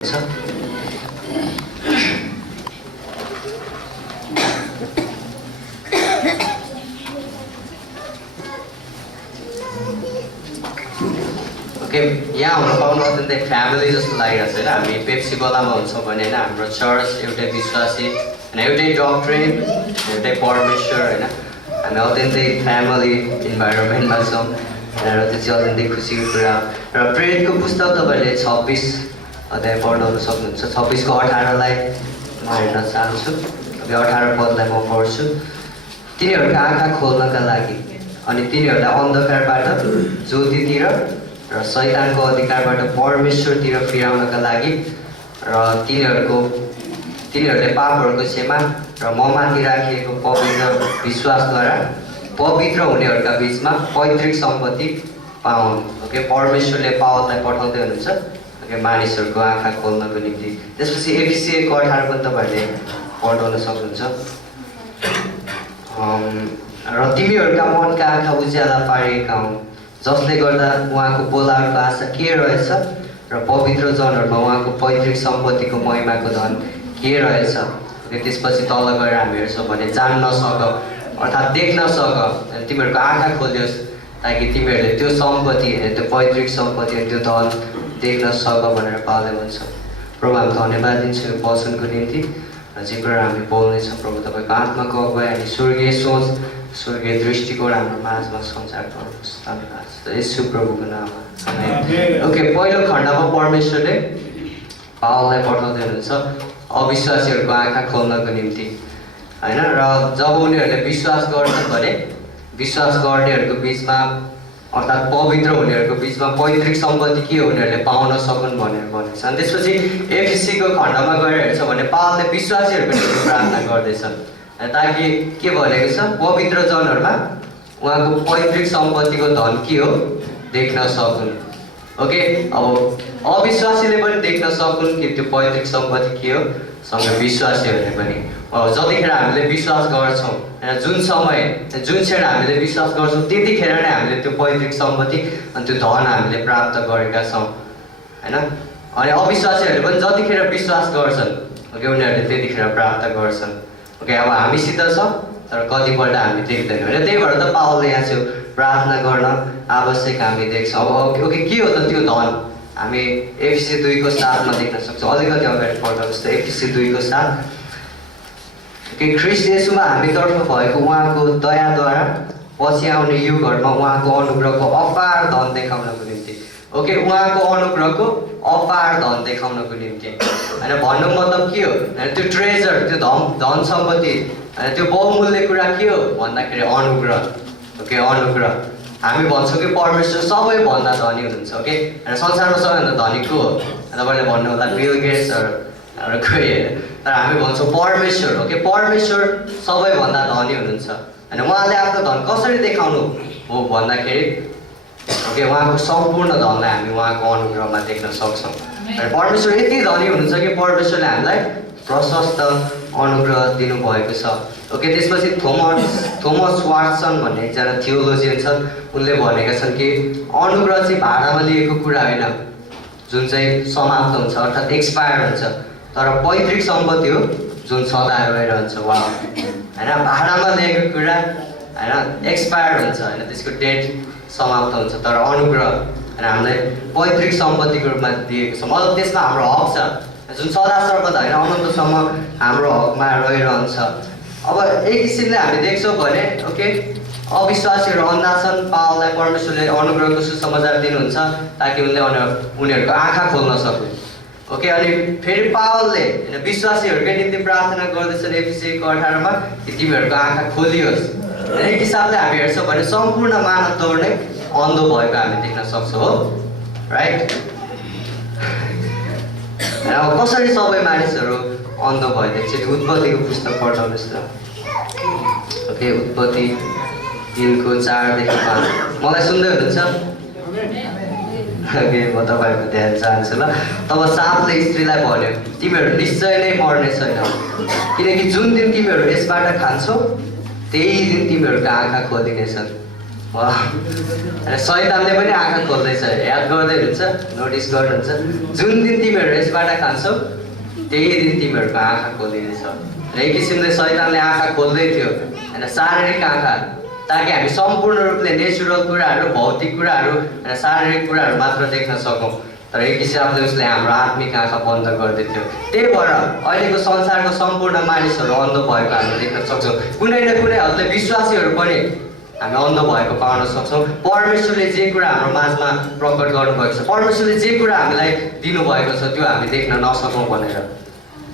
Okay, यहाँ हुन पाउनु अत्यन्तै फ्यामिली जस्तो लागिरहेको छ हैन हामी पेप्सी गोलामा हुन्छौँ भने हैन हाम्रो चर्च एउटै विश्वासी हैन एउटै डक्ट्रिन एउटै परमेश्वर हैन हामी अत्यन्तै फ्यामिली इन्भाइरोमेन्टमा छौँ र त्यो चाहिँ अत्यन्तै खुसीको कुरा र प्रेरितको पुस्तक तपाईँले 26 अध्याय पढ्न सक्नुहुन्छ 26 को 18 लाई म हेर्न चाहन्छु 18 पदलाई म पढ्छु तिनीहरूका आँखा खोल्नका लागि अनि तिनीहरूलाई अन्धकारबाट ज्योतितिर र शैतानको अधिकारबाट परमेश्वरतिर फिराउनका लागि र तिनीहरूले पापहरूको क्षमा र ममाथि राखिएको पवित्र विश्वासद्वारा पवित्र हुनेहरूका बीचमा पैतृक सम्पत्ति पाउन्। ओके, परमेश्वरले पावललाई पठाउँदै हुनुहुन्छ ओके मानिसहरूको आँखा खोल्नको निम्ति। त्यसपछि एफिसीको 18 पनि तपाईँहरूले पढाउन सक्नुहुन्छ। र तिमीहरूका मनका आँखा उज्याला पारिएका हुन् जसले गर्दा उहाँको बोलावटको आशा के रहेछ र पवित्र जनहरूमा उहाँको पैतृक सम्पत्तिको महिमाको धन के रहेछ। त्यसपछि तल गएर हामी हेर्छौँ भने जान्न सक अर्थात् देख्न सक तिमीहरूको आँखा खोलियोस् ताकि तिमीहरूले त्यो सम्पत्ति त्यो पैतृक सम्पत्ति त्यो धन देख्न सक भनेर पाउँदै भन्छ। प्रभु हामी धन्यवाद दिन्छौँ यो वचनको निम्ति र जे कुरा हामी बोल्नेछ प्रभु तपाईँको आत्माको अगुवाई अनि स्वर्गीय सोच स्वर्गीय दृष्टिकोण हाम्रो माझमा सञ्चार गर्नुहोस्। धन्यवाद येशू प्रभुको नाममा। ओके, पहिलो खण्डमा परमेश्वरले पावललाई पठाउँदै हुनुहुन्छ अविश्वासीहरूको आँखा खोल्नको निम्ति हैन र जब उनीहरूले विश्वास गर्छन् भने विश्वास गर्नेहरूको बीचमा अर्थात् पवित्र हुनेहरूको बीचमा पैतृक सम्पत्ति के उनीहरूले पाउन सकुन् भनेर भनेको छ। अनि त्यसपछि एफिसीको खण्डमा गएर हेर्छ भने पावलले विश्वासीहरूको निम्ति प्रार्थना गर्दैछन् ताकि के भनेको छ पवित्र जनहरूमा उहाँको पैतृक सम्पत्तिको धन के हो देख्न सकुन्। ओके, अब अविश्वासीले पनि देख्न सकुन् कि त्यो पैतृक सम्पत्ति के हो सँगै विश्वासीहरूले पनि जतिखेर हामीले विश्वास गर्छौँ जुन समय जुन क्षण हामीले विश्वास गर्छौँ त्यतिखेर नै हामीले त्यो पैतृक सम्पत्ति अनि त्यो धन हामीले प्राप्त गरेका छौँ हैन। अनि अविश्वासीहरूले पनि जतिखेर विश्वास गर्छन् ओके उनीहरूले त्यतिखेर प्राप्त गर्छन्। ओके, अब हामीसित छ तर कतिपल्ट हामी देख्दैनौँ होइन। त्यही भएर त पावलले यहाँ चाहिँ प्रार्थना गर्न आवश्यक हामी देख्छौँ। अब ओके के हो त त्यो धन हामी एफिसी 2 को 7 मा देख्न सक्छौँ। अलिकति अगाडि पढ्दा जस्तो एफिसी 2 को 7 कि ख्रीष्ट येशूमा हामीतर्फ भएको उहाँको दयाद्वारा पछि आउने युगहरूमा उहाँको अनुग्रहको अपार धन देखाउनको निम्ति। ओके, उहाँको अनुग्रहको अपार धन देखाउनको निम्ति हैन। भन्नु मतलब के हो त्यो ट्रेजर त्यो धन सम्पत्ति त्यो बहुमूल्य कुरा के हो भन्दाखेरि अनुग्रह। ओके, अनुग्रह हामी भन्छौँ कि परमेश्वर सबैभन्दा धनी हुनुहुन्छ। ओके, र संसारमा सबैभन्दा धनी को हो तपाईँले भन्नु होला बिल गेट्सहरू कोही, तर हामी भन्छौँ परमेश्वर। ओके, परमेश्वर सबैभन्दा धनी हुनुहुन्छ होइन। उहाँले आफ्नो धन कसरी देखाउनु हो भन्दाखेरि ओके उहाँको सम्पूर्ण धनलाई हामी उहाँको अनुग्रहमा देख्न सक्छौँ। र परमेश्वर यति धनी हुनुहुन्छ कि परमेश्वरले हामीलाई प्रशस्त अनुग्रह दिनुभएको छ। ओके, त्यसपछि थोमस वाटसन भन्ने एकजना थियोलोजियन छन् उनले भनेका छन् कि अनुग्रह चाहिँ भाडामा लिएको कुरा होइन जुन चाहिँ समाप्त हुन्छ अर्थात् एक्सपायर हुन्छ, तर पैतृक सम्पत्ति हो जुन सदा रहिरहन्छ। वा होइन, भाडामा लिएको कुरा होइन एक्सपायर हुन्छ होइन त्यसको डेट समाप्त हुन्छ, तर अनुग्रह होइन हामीलाई पैतृक सम्पत्तिको रूपमा दिएको छ। मतलब त्यसमा हाम्रो हक छ जुन सदा सर्वदा होइन अनन्तसम्म हाम्रो हकमा रहिरहन्छ। अब एक किसिमले हामी देख्छौँ भने ओके अविश्वासीहरू अन्धा छन् पावललाई परमेश्वरले अनुग्रहको सुसमाचार दिनुहुन्छ ताकि उनीहरूको आँखा खोल्न सकुन्। ओके, अनि फेरि पावलले होइन विश्वासीहरूकै निम्ति प्रार्थना गर्दैछन् एफिसीको 18 मा कि तिमीहरूको आँखा खोलियोस्। एक हिसाबले हामी हेर्छौँ भने सम्पूर्ण मानव दौड नै अन्धो भएको हामी देख्न सक्छौँ हो राइट। अब कसरी सबै मानिसहरू अन्धो भइदिन्छ उत्पत्तिको पुस्तक पढाउनुहोस् न। ओके, उत्पत्ति 3 को 4 देखि 5 मलाई सुन्दै हुनुहुन्छ? ओके, म तपाईँहरूको ध्यान चाहन्छु ल। तब सापले स्त्रीलाई भन्यो तिमीहरू निश्चय नै मर्ने छैनौ किनकि जुन दिन तिमीहरू यसबाट खान्छौ त्यही दिन तिमीहरूको आँखा खोलिनेछन् अनि शैतानले पनि आँखा खोल्दैछ, याद गर्दै हुन्छ, नोटिस गर्नुहुन्छ। जुन दिन तिमीहरू यसबाट खान्छौ त्यही दिन तिमीहरूको आँखा खोलिनेछ। र एक किसिमले शैतानले आँखा खोल्दै थियो होइन, शारीरिक आँखा, ताकि हामी सम्पूर्ण रूपले नेचुरल कुराहरू, भौतिक कुराहरू र शारीरिक कुराहरू मात्र देख्न सकौँ। तर एक हिसाबले उसले हाम्रो आत्मिक आँखा बन्द गर्दै थियो। त्यही भएर अहिलेको संसारको सम्पूर्ण मानिसहरू अन्ध भएको हामी देख्न सक्छौँ। कुनै न कुनै हदले विश्वासीहरू पनि हामी अन्ध भएको पाउन सक्छौँ। परमेश्वरले जे कुरा हाम्रो माझमा प्रकट गर्नुभएको छ, परमेश्वरले जे कुरा हामीलाई दिनुभएको छ त्यो हामी देख्न नसकौँ भनेर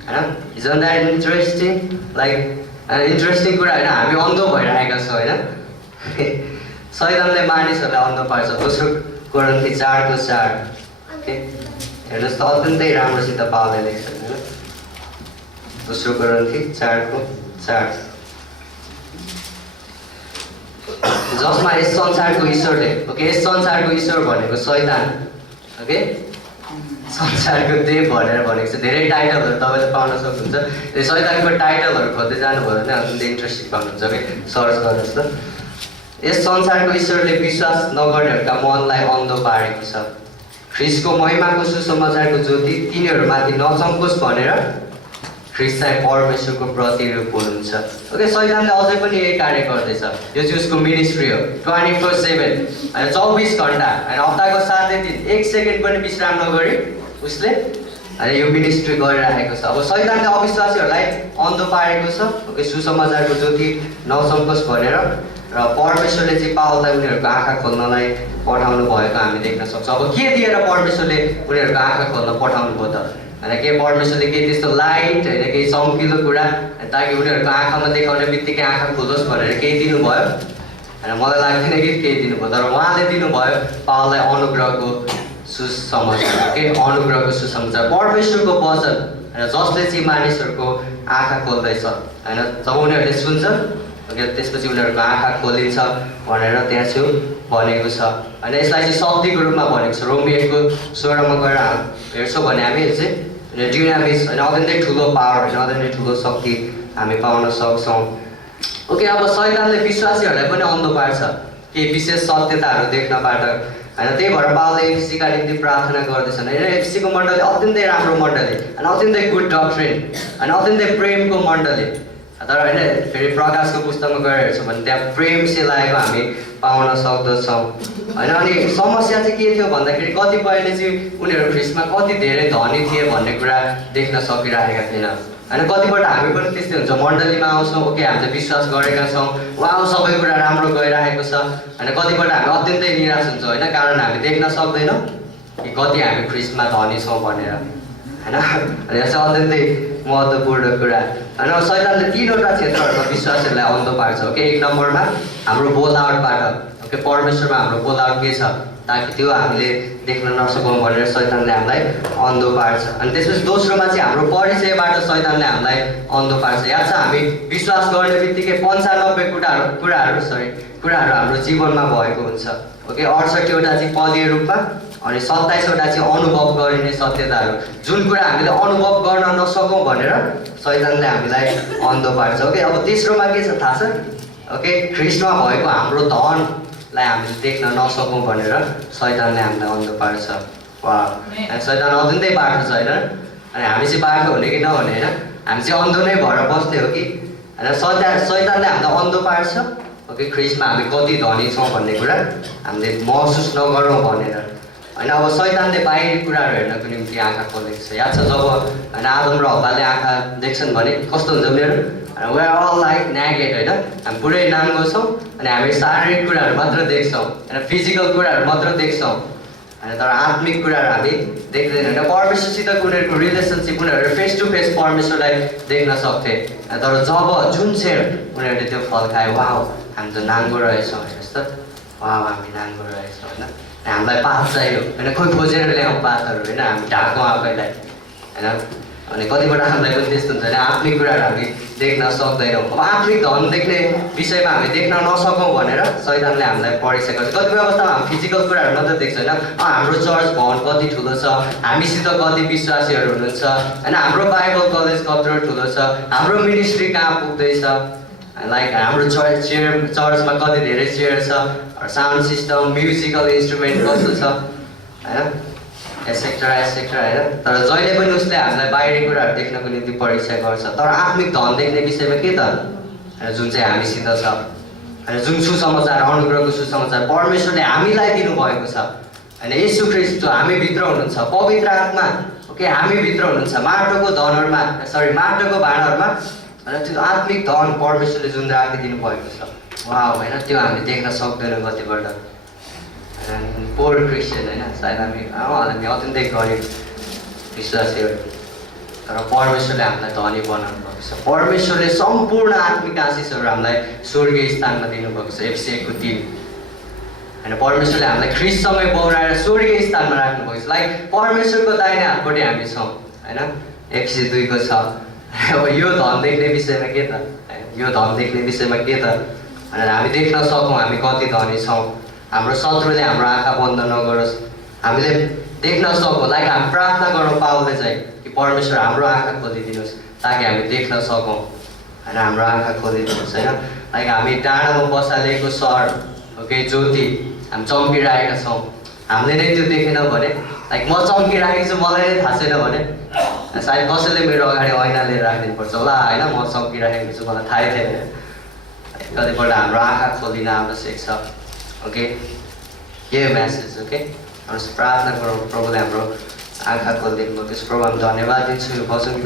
होइन। Isn't that interesting? Like interesting कुरा होइन, हामी अन्ध भइरहेका छौँ होइन। शैतानले मानिसहरूलाई अन्ध पार्छ। दोस्रो कोरिन्थी 4:4 हेर्नुहोस् त, अत्यन्तै राम्रोसित पावलले लेख्छन् होइन। दोस्रो कोरिन्थी 4:4 जसमा यस संसारको ईश्वरले, ओके, यस संसारको ईश्वर भनेको शैतान, ओके, संसारको देव भनेर भनेको छ। धेरै टाइटलहरू तपाईँले पाउन सक्नुहुन्छ। त्यो शैतानको टाइटलहरू खोज्दै जानुभयो भने अत्यन्तै इन्ट्रेस्टिङ पाउनुहुन्छ कि सर्च गर्नुहोस् त। यस संसारको ईश्वरले विश्वास नगर्नेहरूका मनलाई अन्ध पारेको छ। ख्रिस्टको महिमाको सुसमाचारको ज्योति तिनीहरूमाथि नचम्कोस् भनेर ख्रिस्ट चाहिँ परमेश्वरको प्रतिरूप हुनुहुन्छ। ओके, शैतानले अझै पनि यही कार्य गर्दैछ। यो चाहिँ उसको मिनिस्ट्री हो, 24/7 होइन, 24 घन्टा होइन, हप्ताको 7 दिन 1 सेकेन्ड पनि विश्राम नगरी उसले अनि यो मिनिस्ट्री गरिरहेको छ। अब शैतानले अविश्वासीहरूलाई अन्ध पारेको छ, ओके, सुसमाचारको ज्योति नचम्कोस् भनेर, र परमेश्वरले चाहिँ पावललाई उनीहरूको आँखा खोल्नलाई पठाउनु भएको हामी देख्न सक्छौँ। अब के दिएर परमेश्वरले उनीहरूको आँखा खोल्न पठाउनु भयो त होइन? के परमेश्वरले केही त्यस्तो लाइट होइन, केही चम्किलो कुरा ताकि उनीहरूको आँखामा देखाउने बित्तिकै आँखा खोलोस् भनेर केही दिनुभयो होइन? मलाई लाग्दैन कि केही दिनुभयो। तर उहाँले दिनुभयो पावललाई अनुग्रहको सुसमाचार, के अनुग्रहको सुसमाचार, परमेश्वरको वचन होइन, जसले चाहिँ मानिसहरूको आँखा खोल्दैछ होइन। जब उनीहरूले सुन्छ त्यसपछि उनीहरूको आँखा खोलिन्छ भनेर त्यहाँ चाहिँ भनेको छ होइन। यसलाई चाहिँ शक्तिको रूपमा भनेको छ। रोमी 8:16 गएर हेर्छौँ भने हामी चाहिँ ड्युनामिक्स होइन, अत्यन्तै ठुलो पावर होइन, अत्यन्तै ठुलो शक्ति हामी पाउन सक्छौँ। ओके, अब शैतानले विश्वासीहरूलाई पनि अन्ध पार्छ केही विशेष सत्यताहरू देख्नबाट होइन। त्यही भएर पावलले एफएसीका निम्ति प्रार्थना गर्दैछन् होइन। एफएसीको मण्डली अत्यन्तै राम्रो मण्डली होइन, अत्यन्तै गुड डक्ट्रिन होइन, अत्यन्तै प्रेमको मण्डली। तर होइन, फेरि प्रकाशको पुस्तकमा गएर हेर्छौँ भने त्यहाँ प्रेम सेलाएको हामी पाउन सक्दछौँ होइन। अनि समस्या चाहिँ के थियो भन्दाखेरि कतिपयले चाहिँ उनीहरू ख्रिस्टमा कति धेरै धनी थिए भन्ने कुरा देख्न सकिरहेका थिएन होइन। कतिपल्ट हामी पनि त्यस्तै हुन्छ, मण्डलीमा आउँछौँ, ओके, हामीले विश्वास गरेका छौँ, उहाँ सबै कुरा राम्रो गइरहेको छ होइन। कतिपल्ट हामी अत्यन्तै निराश हुन्छौँ होइन, कारण हामी देख्न सक्दैनौँ कि कति हामी ख्रिस्टमा धनी छौँ भनेर होइन। अनि यो चाहिँ अत्यन्तै महत्त्वपूर्ण कुरा होइन। शैतानले 3वटा क्षेत्रहरूमा विश्वासीहरूलाई अन्ध पार्छ। ओके, 1 नम्बरमा हाम्रो बोलावटबाट, ओके, परमेश्वरमा हाम्रो बोलावट के छ ताकि त्यो हामीले देख्न नसकौँ भनेर शैतानले हामीलाई अन्ध पार्छ। अनि त्यसपछि दोस्रोमा चाहिँ हाम्रो परिचयबाट शैतानले हामीलाई अन्ध पार्छ। याद छ, हामी विश्वास गर्ने बित्तिकै 95 कुराहरू हाम्रो जीवनमा भएको हुन्छ। ओके, 68वटा चाहिँ पदीय रूपमा अनि 27वटा चाहिँ अनुभव गरिने सत्यताहरू, जुन कुरा हामीले अनुभव गर्न नसकौँ भनेर शैतानले हामीलाई अन्ध पार्छ। ओके, अब तेस्रोमा के छ थाहा छ? ओके, ख्रिस्टमा भएको हाम्रो धनलाई हामीले देख्न नसकौँ भनेर शैतानले हामीलाई अन्ध पार्छ। वा, शैतान अत्यन्तै बाठो छ होइन। अनि हामी चाहिँ बाठो हुने कि नहुने होइन, हामी चाहिँ अन्ध नै भएर बस्थ्यो हो कि होइन। शैतानले हामीलाई अन्ध पार्छ, ओके, ख्रिस्टमा हामी कति धनी छौँ भन्ने कुरा हामीले महसुस नगरौँ भनेर होइन। अब शैतानले बाहिरी कुराहरू हेर्नको निम्ति आँखा खोलेको छ। याद छ, जब होइन आदम र हव्वाले आँखा देख्छन् भने कस्तो हुन्छ उनीहरू? We are all like naked होइन, हामी पुरै नाङ्गो छौँ अनि हामी शारीरिक कुराहरू मात्र देख्छौँ होइन, फिजिकल कुराहरू मात्र देख्छौँ होइन। तर आत्मिक कुराहरू हामी देख्दैन होइन। परमेश्वरसितको उनीहरूको रिलेसनसिप, उनीहरू फेस टु फेस परमेश्वरलाई देख्न सक्थे। तर जब जुन क्षण उनीहरूले त्यो फल खायो, वाह हामी त नाङ्गो रहेछौँ हेर्नुहोस् त, वाह हामी नाङ्गो रहेछौँ होइन। हामीलाई पात चाहियो होइन, खोइ खोजेर ल्याउँ पातहरू होइन, हामी ढाकौँ आफैलाई होइन। अनि कतिपल्ट हामीलाई पनि त्यस्तो हुन्छ होइन, आत्मिक कुराहरू हामी देख्न सक्दैनौँ। अब आत्मिक धन देख्ने विषयमा हामी देख्न नसकौँ भनेर शैतानले हामीलाई परीक्षा गर्छ। कतिपय अवस्थामा हामी फिजिकल कुराहरू मात्र देख्छौँ होइन, हाम्रो चर्च भवन कति ठुलो छ, हामीसित कति विश्वासीहरू हुनुहुन्छ होइन, हाम्रो बाइबल कलेज कत्रो ठुलो छ, हाम्रो मिनिस्ट्री कहाँ पुग्दैछ लाइक हाम्रो चर्चमा कति धेरै चेयर छ, साउन्ड सिस्टम, म्युजिकल इन्स्ट्रुमेन्ट कस्तो छ होइन, एसेक्ट्रा एसेक्ट्रा होइन। तर जहिले पनि उसले हामीलाई बाहिरी कुराहरू देख्नको निम्ति परीक्षा गर्छ, तर आत्मिक धन देख्ने विषयमा के त जुन चाहिँ हामीसित छ होइन, जुन सुसमाचार, अनुग्रहको सुसमाचार परमेश्वरले हामीलाई दिनुभएको छ होइन। येशू ख्रीष्ट जो हामीभित्र हुनुहुन्छ, पवित्र आत्मा ओके हामीभित्र हुनुहुन्छ, माटोको धनहरूमा माटोको भाँडाहरूमा होइन, त्यो आत्मिक धन परमेश्वरले जुन राखिदिनु भएको छ वाह होइन, त्यो हामी देख्न सक्दैनौँ कतिपल्ट होइन। पोर क्रिस्चियन होइन, सायद हामी अत्यन्तै गरिब विश्वासीहरू, तर परमेश्वरले हामीलाई धनी बनाउनु भएको छ। परमेश्वरले सम्पूर्ण आत्मिक आशिषहरू हामीलाई स्वर्गीय स्थानमा दिनुभएको छ। एफिसी 1:3 होइन, परमेश्वरले हामीलाई ख्रीष्टसँगै बौराएर स्वर्गीय स्थानमा राख्नुभएको छ। लाइक परमेश्वरको दाहिने हातपट्टि हामी छौँ होइन। एफिसी 2:6 अब यो धन देख्ने विषयमा के त होइन, यो धन देख्ने विषयमा के त भनेर हामी देख्न सकौँ हामी कति धनी छौँ, हाम्रो शत्रुले हाम्रो आँखा बन्द नगरोस्, हामीले देख्न सकौँ। लाइक हामी प्रार्थना गरौँ पावलले चाहिँ कि परमेश्वर हाम्रो आँखा खोलिदिनुहोस् ताकि हामी देख्न सकौँ होइन, हाम्रो आँखा खोलिदिनुहोस् होइन। लाइक हामी डाँडामा बसालेको सहर ओके ज्योति हामी चम्किरहेका छौँ, हामीले नै त्यो देखेन भने लाइक म चम्किरहेको छु मलाई नै थाहा छैन भने सायद कसैले मेरो अगाडि ऐना लिएर राखिदिनुपर्छ होला होइन, म चम्किरहेको छु मलाई थाहै थिएन। कतिपल्ट हाम्रो आँखा खोलिन आवश्यक छ ओके, यही म्यासेज ओके। हाम्रो प्रार्थना गरौँ प्रभुले हाम्रो आँखा खोलिदिनु भयो, त्यस प्रभु हामी धन्यवाद दिन्छु यो वचनको